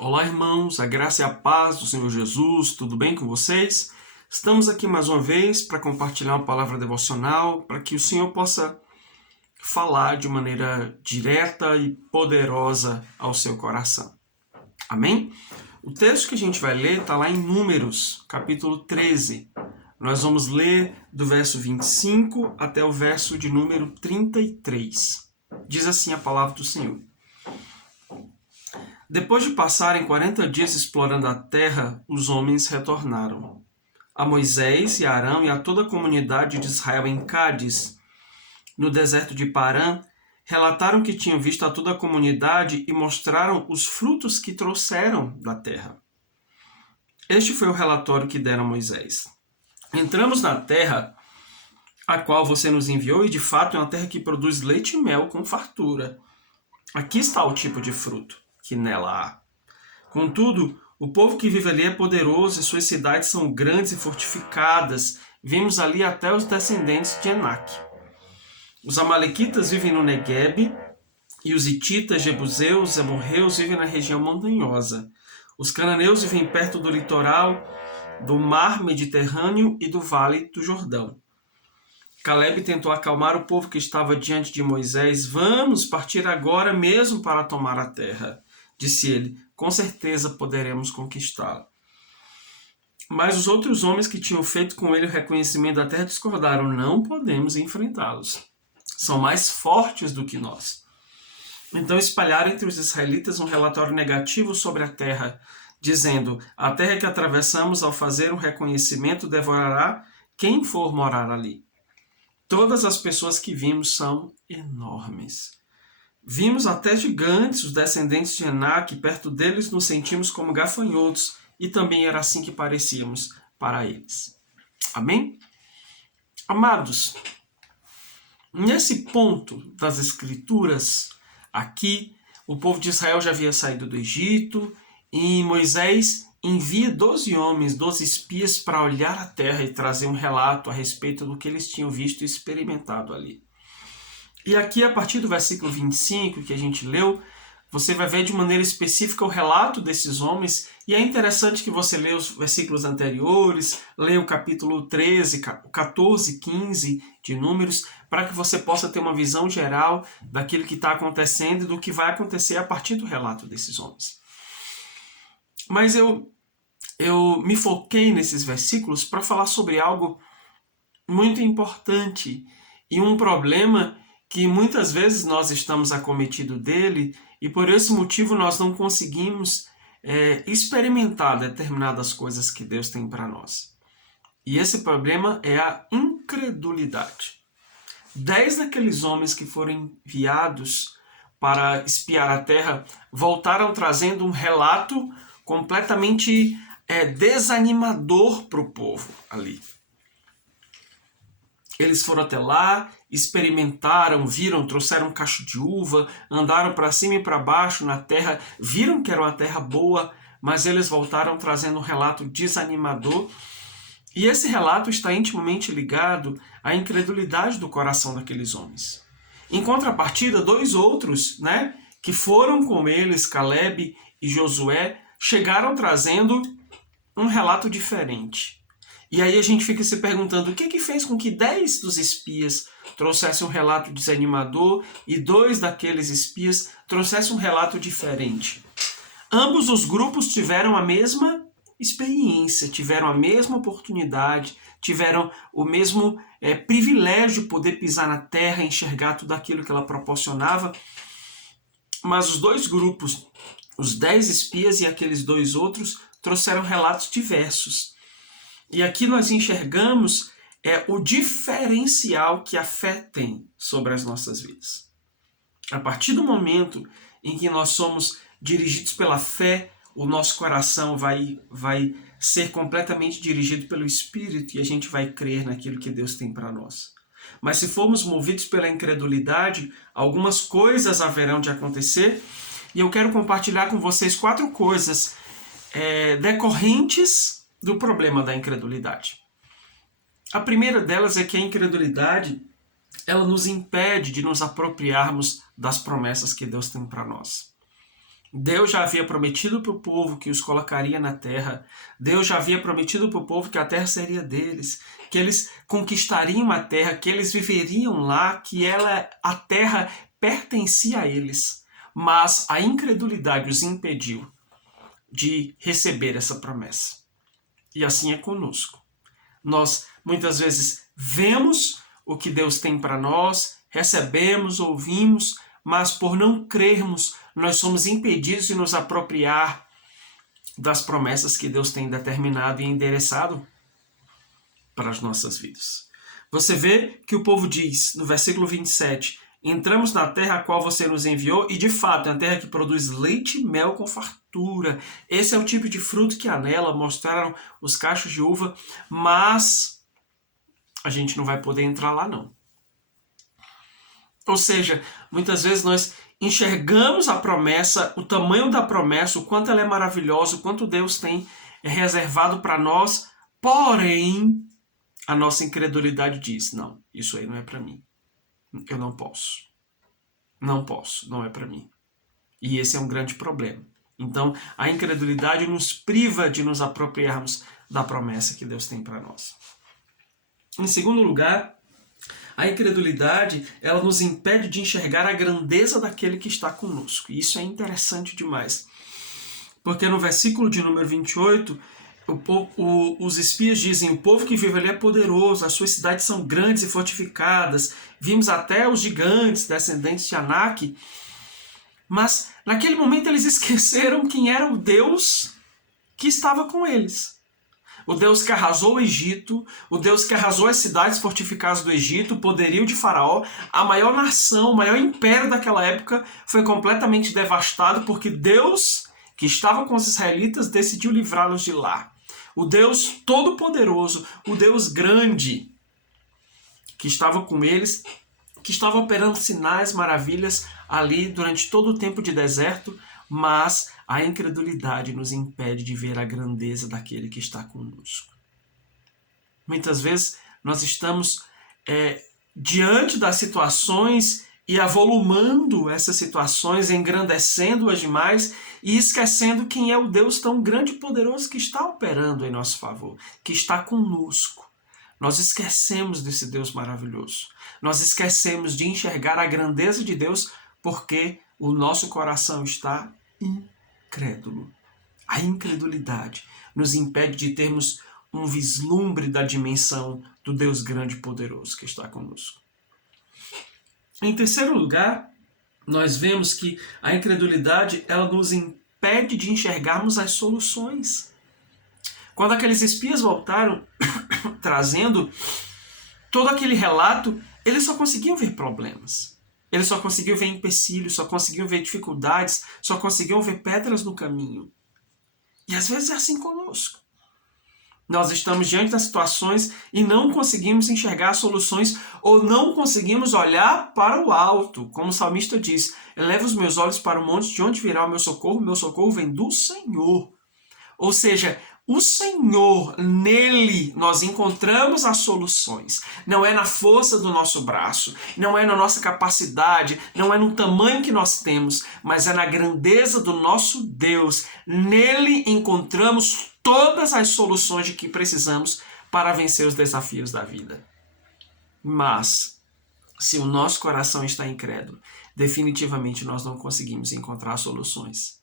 Olá, irmãos, a graça e a paz do Senhor Jesus, tudo bem com vocês? Estamos aqui mais uma vez para compartilhar uma palavra devocional, para que o Senhor possa falar de maneira direta e poderosa ao seu coração. Amém? O texto que a gente vai ler está lá em Números, capítulo 13. Nós vamos ler do verso 25 até o verso de número 33. Diz assim a palavra do Senhor. Depois de passarem 40 dias explorando a terra, os homens retornaram. A Moisés e a Arão e a toda a comunidade de Israel em Cádiz, no deserto de Parã, relataram que tinham visto a toda a comunidade e mostraram os frutos que trouxeram da terra. Este foi o relatório que deram a Moisés. Entramos na terra a qual você nos enviou e de fato é uma terra que produz leite e mel com fartura. Aqui está o tipo de fruto que nela há. Contudo, o povo que vive ali é poderoso e suas cidades são grandes e fortificadas. Vimos ali até os descendentes de Enaque. Os amalequitas vivem no Neguebe e os hititas, jebuseus, amorreus vivem na região montanhosa. Os cananeus vivem perto do litoral, do mar Mediterrâneo e do vale do Jordão. Caleb tentou acalmar o povo que estava diante de Moisés. Vamos partir agora mesmo para tomar a terra, disse ele. Com certeza poderemos conquistá-la. Mas os outros homens que tinham feito com ele o reconhecimento da terra discordaram. Não podemos enfrentá-los. São mais fortes do que nós. Então espalharam entre os israelitas um relatório negativo sobre a terra, dizendo: a terra que atravessamos ao fazer o reconhecimento devorará quem for morar ali. Todas as pessoas que vimos são enormes. Vimos até gigantes, os descendentes de Enaque, perto deles nos sentimos como gafanhotos, e também era assim que parecíamos para eles. Amém? Amados, nesse ponto das Escrituras, aqui, o povo de Israel já havia saído do Egito, e Moisés envia 12 homens, 12 espias, para olhar a terra e trazer um relato a respeito do que eles tinham visto e experimentado ali. E aqui, a partir do versículo 25, que a gente leu, você vai ver de maneira específica o relato desses homens, e é interessante que você leia os versículos anteriores, leia o capítulo 13, o 14, 15 de Números, para que você possa ter uma visão geral daquilo que está acontecendo e do que vai acontecer a partir do relato desses homens. Mas eu me foquei nesses versículos para falar sobre algo muito importante e um problema que muitas vezes nós estamos acometidos dele e por esse motivo nós não conseguimos experimentar determinadas coisas que Deus tem para nós. E esse problema é a incredulidade. 10 daqueles homens que foram enviados para espiar a terra voltaram trazendo um relato completamente desanimador para o povo ali. Eles foram até lá, experimentaram, viram, trouxeram um cacho de uva, andaram para cima e para baixo na terra, viram que era uma terra boa, mas eles voltaram trazendo um relato desanimador. E esse relato está intimamente ligado à incredulidade do coração daqueles homens. Em contrapartida, 2 outros, que foram com eles, Caleb e Josué, chegaram trazendo um relato diferente. E aí a gente fica se perguntando o que fez com que 10 dos espias trouxessem um relato desanimador e 2 daqueles espias trouxessem um relato diferente. Ambos os grupos tiveram a mesma experiência, tiveram a mesma oportunidade, tiveram o mesmo privilégio de poder pisar na terra e enxergar tudo aquilo que ela proporcionava. Mas os 2 grupos, os 10 espias e aqueles 2 outros, trouxeram relatos diversos. E aqui nós enxergamos o diferencial que a fé tem sobre as nossas vidas. A partir do momento em que nós somos dirigidos pela fé, o nosso coração vai ser completamente dirigido pelo Espírito e a gente vai crer naquilo que Deus tem para nós. Mas se formos movidos pela incredulidade, algumas coisas haverão de acontecer e eu quero compartilhar com vocês 4 coisas decorrentes do problema da incredulidade. A primeira delas é que a incredulidade ela nos impede de nos apropriarmos das promessas que Deus tem para nós. Deus já havia prometido para o povo que os colocaria na terra. Deus já havia prometido para o povo que a terra seria deles, que eles conquistariam a terra, que eles viveriam lá, que a terra pertencia a eles. Mas a incredulidade os impediu de receber essa promessa. E assim é conosco. Nós muitas vezes vemos o que Deus tem para nós, recebemos, ouvimos, mas por não crermos, nós somos impedidos de nos apropriar das promessas que Deus tem determinado e endereçado para as nossas vidas. Você vê que o povo diz, no versículo 27, entramos na terra a qual você nos enviou, e de fato é uma terra que produz leite e mel com fartura. Esse é o tipo de fruto que há nela, mostraram os cachos de uva, mas a gente não vai poder entrar lá não. Ou seja, muitas vezes nós enxergamos a promessa, o tamanho da promessa, o quanto ela é maravilhosa, o quanto Deus tem reservado para nós, porém a nossa incredulidade diz, não, isso aí não é para mim. Eu não posso. Não posso, não é para mim. E esse é um grande problema. Então, a incredulidade nos priva de nos apropriarmos da promessa que Deus tem para nós. Em segundo lugar, a incredulidade, ela nos impede de enxergar a grandeza daquele que está conosco. E isso é interessante demais. Porque no versículo de número 28, os espias dizem, o povo que vive ali é poderoso, as suas cidades são grandes e fortificadas, vimos até os gigantes, descendentes de Anak. Mas naquele momento eles esqueceram quem era o Deus que estava com eles. O Deus que arrasou o Egito, o Deus que arrasou as cidades fortificadas do Egito, o poderio de Faraó, a maior nação, o maior império daquela época foi completamente devastado porque Deus, que estava com os israelitas, decidiu livrá-los de lá. O Deus todo-poderoso, o Deus grande, que estava com eles, que estava operando sinais, maravilhas ali durante todo o tempo de deserto, mas a incredulidade nos impede de ver a grandeza daquele que está conosco. Muitas vezes nós estamos diante das situações e avolumando essas situações, engrandecendo-as demais e esquecendo quem é o Deus tão grande e poderoso que está operando em nosso favor, que está conosco. Nós esquecemos desse Deus maravilhoso. Nós esquecemos de enxergar a grandeza de Deus porque o nosso coração está incrédulo. A incredulidade nos impede de termos um vislumbre da dimensão do Deus grande e poderoso que está conosco. Em terceiro lugar, nós vemos que a incredulidade ela nos impede de enxergarmos as soluções. Quando aqueles espias voltaram trazendo todo aquele relato, eles só conseguiam ver problemas. Eles só conseguiam ver empecilhos, só conseguiam ver dificuldades, só conseguiam ver pedras no caminho. E às vezes é assim conosco. Nós estamos diante das situações e não conseguimos enxergar soluções ou não conseguimos olhar para o alto. Como o salmista diz, eleva os meus olhos para o monte, de onde virá o meu socorro vem do Senhor. Ou seja, o Senhor, nele nós encontramos as soluções. Não é na força do nosso braço, não é na nossa capacidade, não é no tamanho que nós temos, mas é na grandeza do nosso Deus. Nele encontramos todas as soluções de que precisamos para vencer os desafios da vida. Mas, se o nosso coração está incrédulo, definitivamente nós não conseguimos encontrar soluções.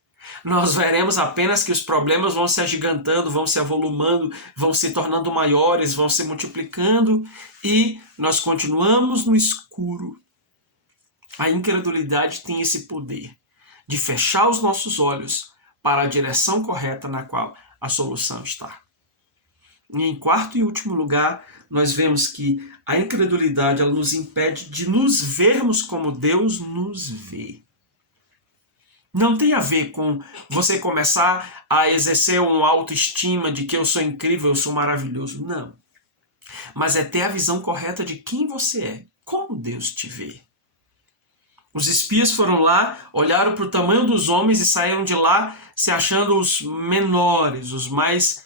Nós veremos apenas que os problemas vão se agigantando, vão se avolumando, vão se tornando maiores, vão se multiplicando e nós continuamos no escuro. A incredulidade tem esse poder de fechar os nossos olhos para a direção correta na qual a solução está. E em quarto e último lugar, nós vemos que a incredulidade ela nos impede de nos vermos como Deus nos vê. Não tem a ver com você começar a exercer uma autoestima de que eu sou incrível, eu sou maravilhoso. Não. Mas é ter a visão correta de quem você é, como Deus te vê. Os espias foram lá, olharam para o tamanho dos homens e saíram de lá se achando os menores, os mais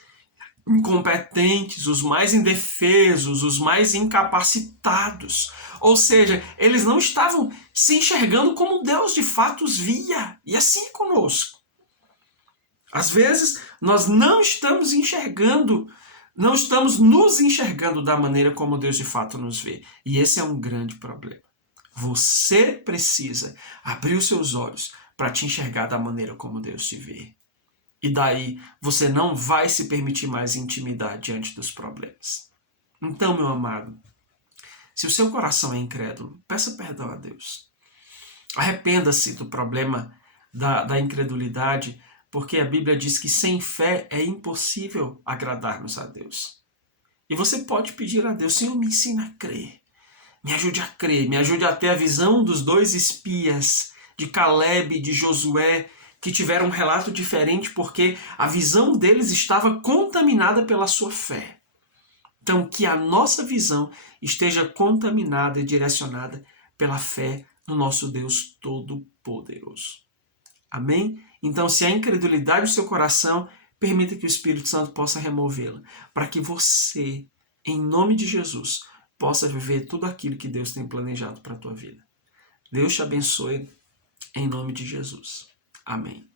incompetentes, os mais indefesos, os mais incapacitados. Ou seja, eles não estavam se enxergando como Deus de fato os via. E assim é conosco. Às vezes, nós não estamos nos enxergando da maneira como Deus de fato nos vê. E esse é um grande problema. Você precisa abrir os seus olhos para te enxergar da maneira como Deus te vê. E daí você não vai se permitir mais intimidar diante dos problemas. Então, meu amado, se o seu coração é incrédulo, peça perdão a Deus. Arrependa-se do problema da incredulidade, porque a Bíblia diz que sem fé é impossível agradarmos a Deus. E você pode pedir a Deus: Senhor, me ensina a crer. Me ajude a crer, me ajude a ter a visão dos dois espias, de Caleb e de Josué, que tiveram um relato diferente porque a visão deles estava contaminada pela sua fé. Então, que a nossa visão esteja contaminada e direcionada pela fé no nosso Deus Todo-Poderoso. Amém? Então, se há incredulidade no seu coração, permita que o Espírito Santo possa removê-la, para que você, em nome de Jesus, possa viver tudo aquilo que Deus tem planejado para a tua vida. Deus te abençoe, em nome de Jesus. Amém.